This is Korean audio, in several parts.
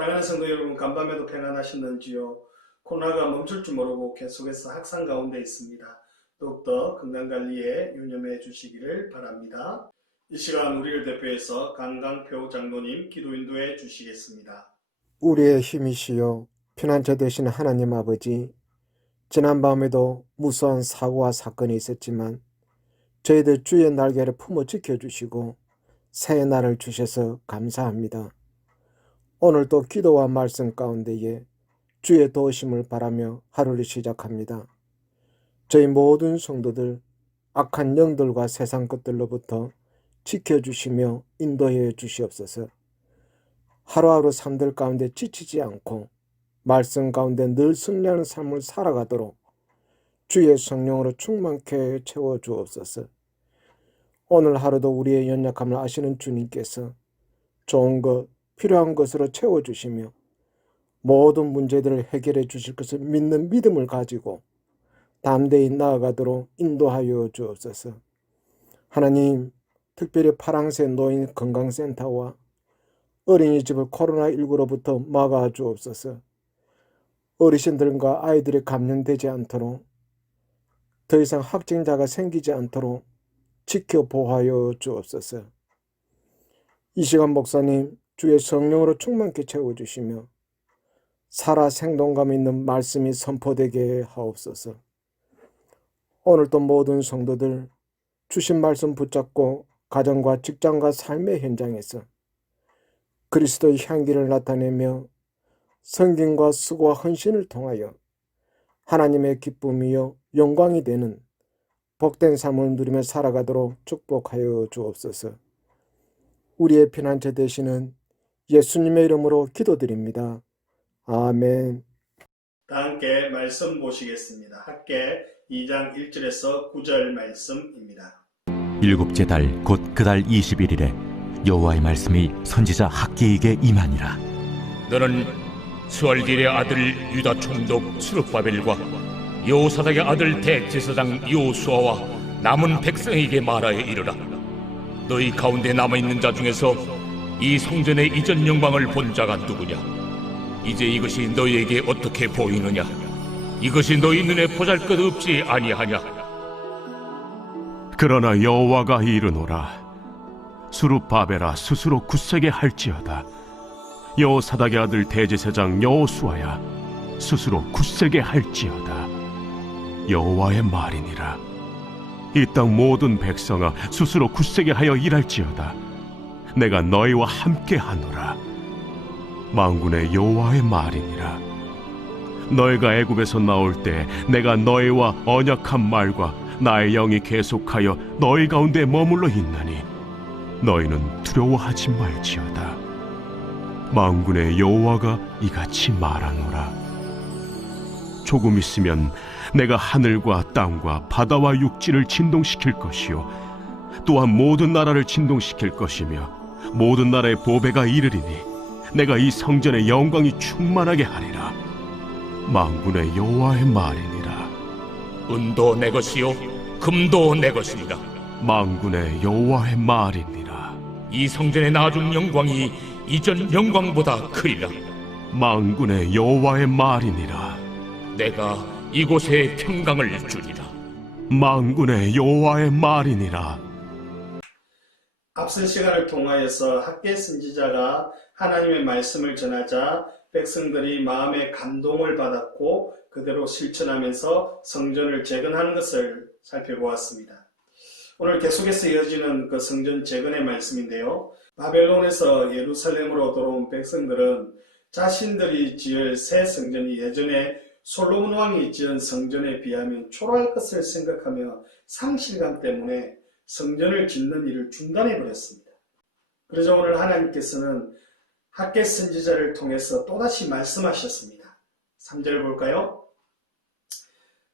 사랑하는 성도 여러분, 간밤에도 평안하셨는지요? 코로나가 멈출 줄 모르고 계속해서 확산 가운데 있습니다. 더욱더 건강관리에 유념해 주시기를 바랍니다. 이 시간 우리를 대표해서 강강표 장로님 기도 인도해 주시겠습니다. 우리의 힘이시여 피난처 되신 하나님 아버지, 지난밤에도 무서운 사고와 사건이 있었지만 저희들 주의 날개를 품어 지켜주시고 새해 날을 주셔서 감사합니다. 오늘도 기도와 말씀 가운데에 주의 도우심을 바라며 하루를 시작합니다. 저희 모든 성도들 악한 영들과 세상 것들로부터 지켜주시며 인도해 주시옵소서. 하루하루 삶들 가운데 지치지 않고 말씀 가운데 늘 승리하는 삶을 살아가도록 주의 성령으로 충만케 채워주옵소서. 오늘 하루도 우리의 연약함을 아시는 주님께서 좋은 것, 필요한 것으로 채워주시며 모든 문제들을 해결해 주실 것을 믿는 믿음을 가지고 담대히 나아가도록 인도하여 주옵소서. 하나님, 특별히 파랑새 노인 건강센터와 어린이집을 코로나19로부터 막아주옵소서. 어르신들과 아이들이 감염되지 않도록, 더 이상 확진자가 생기지 않도록 지켜보호하여 주옵소서. 이 시간 목사님, 주의 성령으로 충만케 채워주시며 살아 생동감 있는 말씀이 선포되게 하옵소서. 오늘도 모든 성도들 주신 말씀 붙잡고 가정과 직장과 삶의 현장에서 그리스도의 향기를 나타내며 성김과 수고와 헌신을 통하여 하나님의 기쁨이요 영광이 되는 복된 삶을 누리며 살아가도록 축복하여 주옵소서. 우리의 피난처 되시는 예수님의 이름으로 기도드립니다. 아멘. 다 함께 말씀 보시겠습니다. 학개 2장 1절에서 9절 말씀입니다. 일곱째 달 곧 그 달 21일에 여호와의 말씀이 선지자 학개에게 임하니라. 너는 스월길의 아들 유다 총독 스룹바벨과 여호사닥의 아들 대제사장 여호수아와 남은 백성에게 말하여 이르라. 너희 가운데 남아있는 자 중에서 이 성전의 이전 영광을 본 자가 누구냐? 이제 이것이 너희에게 어떻게 보이느냐? 이것이 너희 눈에 보잘것없지 아니하냐? 그러나 여호와가 이르노라. 스룹바벨아 스스로 굳세게 할지어다. 여호사닥의 아들 대제사장 여호수아야 스스로 굳세게 할지어다. 여호와의 말이니라. 이 땅 모든 백성아 스스로 굳세게 하여 일할지어다. 내가 너희와 함께 하노라. 만군의 여호와의 말이니라. 너희가 애굽에서 나올 때 내가 너희와 언약한 말과 나의 영이 계속하여 너희 가운데 머물러 있나니 너희는 두려워하지 말지어다. 만군의 여호와가 이같이 말하노라. 조금 있으면 내가 하늘과 땅과 바다와 육지를 진동시킬 것이요 또한 모든 나라를 진동시킬 것이며 모든 나라의 보배가 이르리니 내가 이 성전의 영광이 충만하게 하리라. 만군의 여호와의 말이니라. 은도 내 것이요 금도 내 것이니라. 만군의 여호와의 말이니라. 이 성전의 나중 영광이 이전 영광보다 크리라. 만군의 여호와의 말이니라. 내가 이곳에 평강을 주리라. 만군의 여호와의 말이니라. 앞선 시간을 통하여서 학개 선지자가 하나님의 말씀을 전하자 백성들이 마음의 감동을 받았고 그대로 실천하면서 성전을 재건하는 것을 살펴보았습니다. 오늘 계속해서 이어지는 그 성전 재건의 말씀인데요. 바벨론에서 예루살렘으로 돌아온 백성들은 자신들이 지을 새 성전이 예전에 솔로몬 왕이 지은 성전에 비하면 초라할 것을 생각하며 상실감 때문에 성전을 짓는 일을 중단해버렸습니다. 그러자 오늘 하나님께서는 학개 선지자를 통해서 또다시 말씀하셨습니다. 3절 볼까요?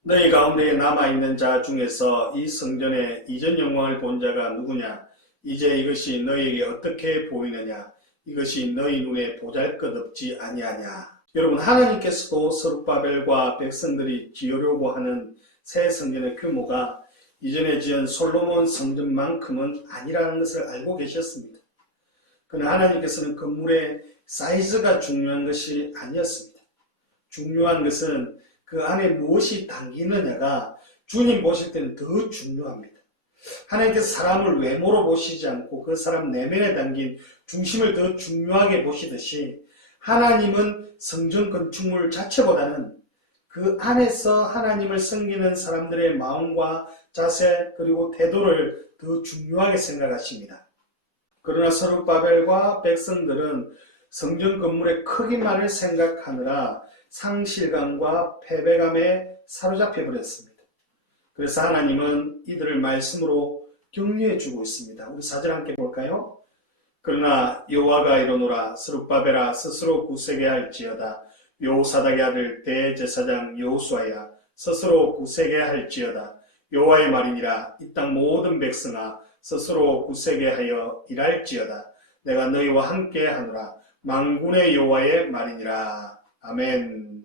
너희 가운데 남아있는 자 중에서 이 성전의 이전 영광을 본 자가 누구냐? 이제 이것이 너희에게 어떻게 보이느냐? 이것이 너희 눈에 보잘것없지 아니하냐? 여러분, 하나님께서도 스룹바벨과 백성들이 지으려고 하는 새 성전의 규모가 이전에 지은 솔로몬 성전만큼은 아니라는 것을 알고 계셨습니다. 그러나 하나님께서는 건물의 사이즈가 중요한 것이 아니었습니다. 중요한 것은 그 안에 무엇이 담기느냐가 주님 보실 때는 더 중요합니다. 하나님께서 사람을 외모로 보시지 않고 그 사람 내면에 담긴 중심을 더 중요하게 보시듯이 하나님은 성전 건축물 자체보다는 그 안에서 하나님을 섬기는 사람들의 마음과 자세 그리고 태도를 더 중요하게 생각하십니다. 그러나 스룹바벨과 백성들은 성전 건물의 크기만을 생각하느라 상실감과 패배감에 사로잡혀 버렸습니다. 그래서 하나님은 이들을 말씀으로 격려해 주고 있습니다. 우리 4절 함께 볼까요? 그러나 여호와가 이르노라 스룹바벨아 스스로 굳세게 할지어다 여호사닥의 아들 대제사장 여호수아야 스스로 굳세게 할지어다 여호와의 말이니라 이 땅 모든 백성아 스스로 굳세게 하여 일할지어다 내가 너희와 함께 하노라 만군의 여호와의 말이니라. 아멘.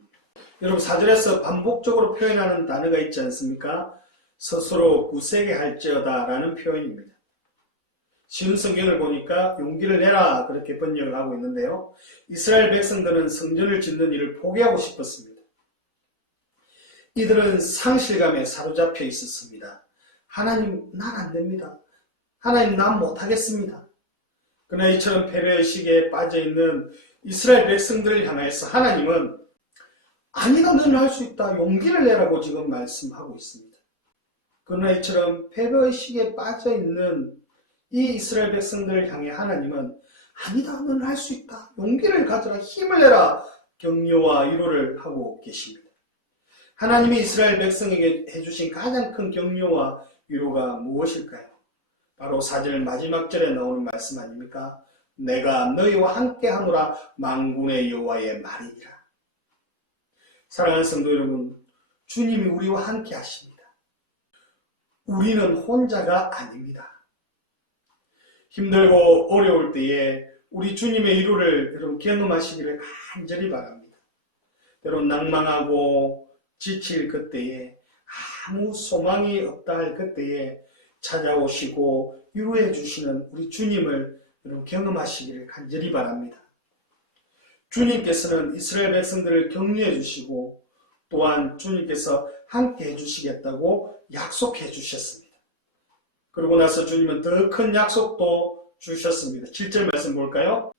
여러분 4절에서 반복적으로 표현하는 단어가 있지 않습니까? 스스로 굳세게 할지어다 라는 표현입니다. 쉬운 성경을 보니까 용기를 내라 그렇게 번역을 하고 있는데요. 이스라엘 백성들은 성전을 짓는 일을 포기하고 싶었습니다. 이들은 상실감에 사로잡혀 있었습니다. 하나님 난 안 됩니다. 하나님 난 못하겠습니다. 그러나 이처럼 패배의식에 빠져있는 이스라엘 백성들을 향해서 하나님은 아니다 너는 할 수 있다 용기를 내라고 지금 말씀하고 있습니다. 그러나 이처럼 패배의식에 빠져있는 이 이스라엘 백성들을 향해 하나님은 아니다 너는 할 수 있다 용기를 가져라 힘을 내라 격려와 위로를 하고 계십니다. 하나님이 이스라엘 백성에게 해주신 가장 큰 격려와 위로가 무엇일까요? 바로 4절 마지막 절에 나오는 말씀 아닙니까? 내가 너희와 함께 하노라 만군의 여호와의 말이니라. 사랑하는 성도 여러분, 주님이 우리와 함께 하십니다. 우리는 혼자가 아닙니다. 힘들고 어려울 때에 우리 주님의 위로를 여러분 경험하시기를 간절히 바랍니다. 때론 낭망하고 지칠 그때에 아무 소망이 없다 할 그때에 찾아오시고 위로해 주시는 우리 주님을 여러분 경험하시기를 간절히 바랍니다. 주님께서는 이스라엘 백성들을 격려해 주시고 또한 주님께서 함께 해주시겠다고 약속해 주셨습니다. 그러고 나서 주님은 더 큰 약속도 주셨습니다. 7절 말씀 볼까요?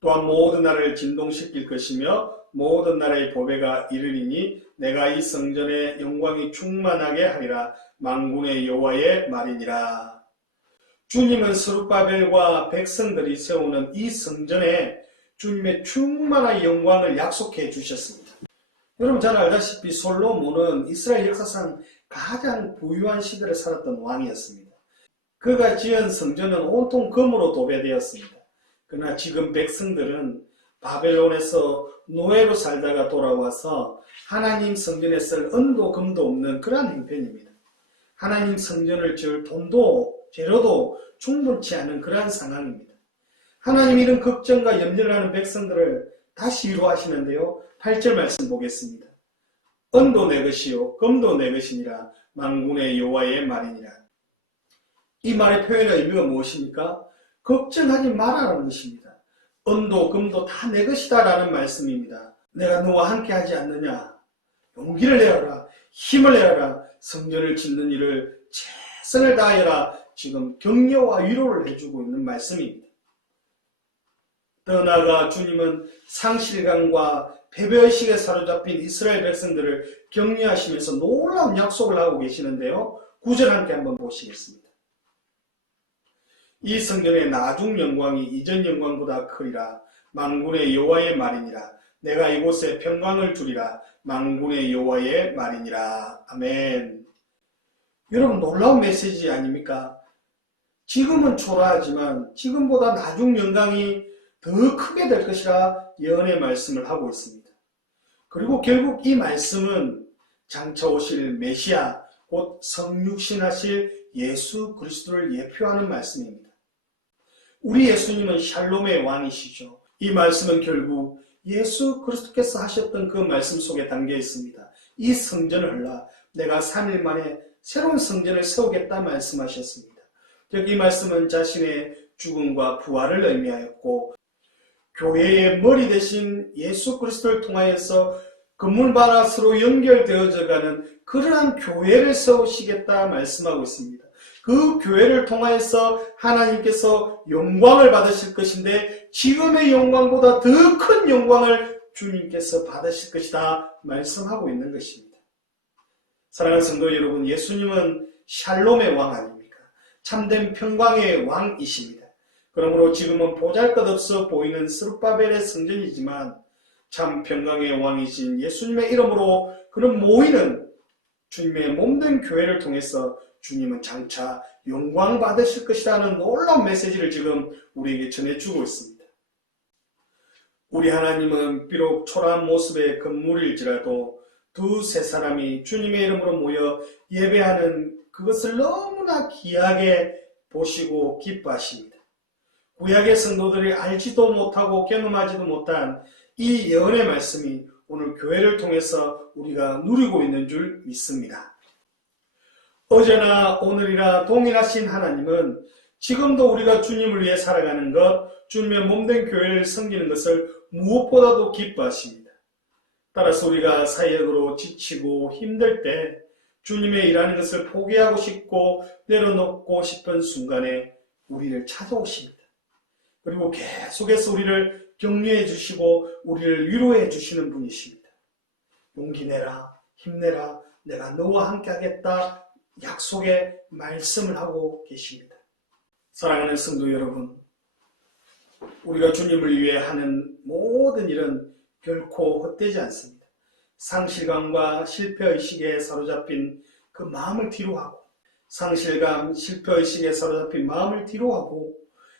또한 모든 나라를 진동시킬 것이며 모든 나라의 보배가 이르리니 내가 이 성전의 영광이 충만하게 하리라 만군의 여호와의 말이니라. 주님은 스룹바벨과 백성들이 세우는 이 성전에 주님의 충만한 영광을 약속해 주셨습니다. 여러분 잘 알다시피 솔로몬은 이스라엘 역사상 가장 부유한 시대를 살았던 왕이었습니다. 그가 지은 성전은 온통 금으로 도배되었습니다. 그러나 지금 백성들은 바벨론에서 노예로 살다가 돌아와서 하나님 성전에 쓸 은도 금도 없는 그러한 형편입니다. 하나님 성전을 지을 돈도 재료도 충분치 않은 그러한 상황입니다. 하나님 이런 걱정과 염려를 하는 백성들을 다시 위로하시는데요. 8절 말씀 보겠습니다. 은도 내 것이요 금도 내 것이니라 만군의 여호와의 말이니라. 이 말의 표현의 의미가 무엇입니까? 걱정하지 말아라는 것입니다. 은도 금도 다 내 것이다 라는 말씀입니다. 내가 너와 함께 하지 않느냐. 용기를 내어라. 힘을 내어라. 성전을 짓는 일을 최선을 다하여라. 지금 격려와 위로를 해주고 있는 말씀입니다. 더 나아가 주님은 상실감과 패배의식에 사로잡힌 이스라엘 백성들을 격려하시면서 놀라운 약속을 하고 계시는데요. 9절 함께 한번 보시겠습니다. 이 성전의 나중 영광이 이전 영광보다 크리라 만군의 여호와의 말이니라. 내가 이곳에 평강을 주리라 만군의 여호와의 말이니라. 아멘. 여러분 놀라운 메시지 아닙니까? 지금은 초라하지만 지금보다 나중 영광이 더 크게 될 것이라 예언의 말씀을 하고 있습니다. 그리고 결국 이 말씀은 장차 오실 메시아 곧 성육신하실 예수 그리스도를 예표하는 말씀입니다. 우리 예수님은 샬롬의 왕이시죠. 이 말씀은 결국 예수 그리스도께서 하셨던 그 말씀 속에 담겨 있습니다. 이 성전을 헐라 내가 3일 만에 새로운 성전을 세우겠다 말씀하셨습니다. 즉 이 말씀은 자신의 죽음과 부활을 의미하였고 교회의 머리 대신 예수 그리스도를 통하여서 그물바라스로 연결되어져가는 그러한 교회를 세우시겠다 말씀하고 있습니다. 그 교회를 통하여서 하나님께서 영광을 받으실 것인데 지금의 영광보다 더 큰 영광을 주님께서 받으실 것이다 말씀하고 있는 것입니다. 사랑하는 성도 여러분, 예수님은 샬롬의 왕 아닙니까? 참된 평강의 왕이십니다. 그러므로 지금은 보잘것없어 보이는 스룹바벨의 성전이지만 참 평강의 왕이신 예수님의 이름으로 그런 모이는 주님의 몸된 교회를 통해서 주님은 장차 영광 받으실 것이라는 놀라운 메시지를 지금 우리에게 전해주고 있습니다. 우리 하나님은 비록 초라한 모습의 건물일지라도 두세 사람이 주님의 이름으로 모여 예배하는 그것을 너무나 귀하게 보시고 기뻐하십니다. 구약의 성도들이 알지도 못하고 경험하지도 못한 이 예언의 말씀이 오늘 교회를 통해서 우리가 누리고 있는 줄 믿습니다. 어제나 오늘이나 동일하신 하나님은 지금도 우리가 주님을 위해 살아가는 것, 주님의 몸된 교회를 섬기는 것을 무엇보다도 기뻐하십니다. 따라서 우리가 사역으로 지치고 힘들 때 주님의 일하는 것을 포기하고 싶고 내려놓고 싶은 순간에 우리를 찾아오십니다. 그리고 계속해서 우리를 격려해 주시고 우리를 위로해 주시는 분이십니다. 용기 내라, 힘내라, 내가 너와 함께 하겠다 약속의 말씀을 하고 계십니다. 사랑하는 성도 여러분, 우리가 주님을 위해 하는 모든 일은 결코 헛되지 않습니다. 상실감과 실패의식에 사로잡힌 그 마음을 뒤로하고 상실감, 실패의식에 사로잡힌 마음을 뒤로하고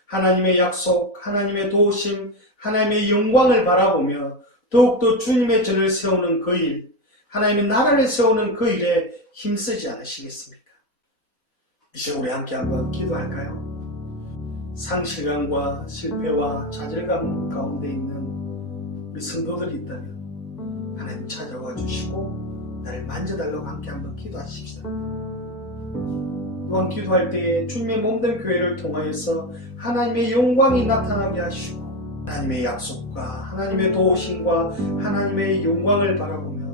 하나님의 약속, 하나님의 도우심, 하나님의 영광을 바라보며 더욱더 주님의 전을 세우는 그 일, 하나님의 나라를 세우는 그 일에 힘쓰지 않으시겠습니까? 이제 우리 함께 한번 기도할까요? 상실감과 실패와 좌절감 가운데 있는 우리 성도들이 있다면 하나님 찾아와 주시고 나를 만져달라고 함께 한번 기도하십시다. 또한 기도할 때에 주님의 몸된 교회를 통하여서 하나님의 영광이 나타나게 하시고 하나님의 약속과 하나님의 도우심과 하나님의 영광을 바라보며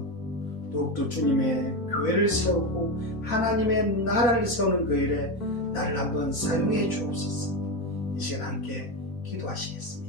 더욱더 주님의 교회를 세우고 하나님의 나라를 세우는 그 일에 나를 한번 사용해 주옵소서. 이 시간 함께 기도하시겠습니다.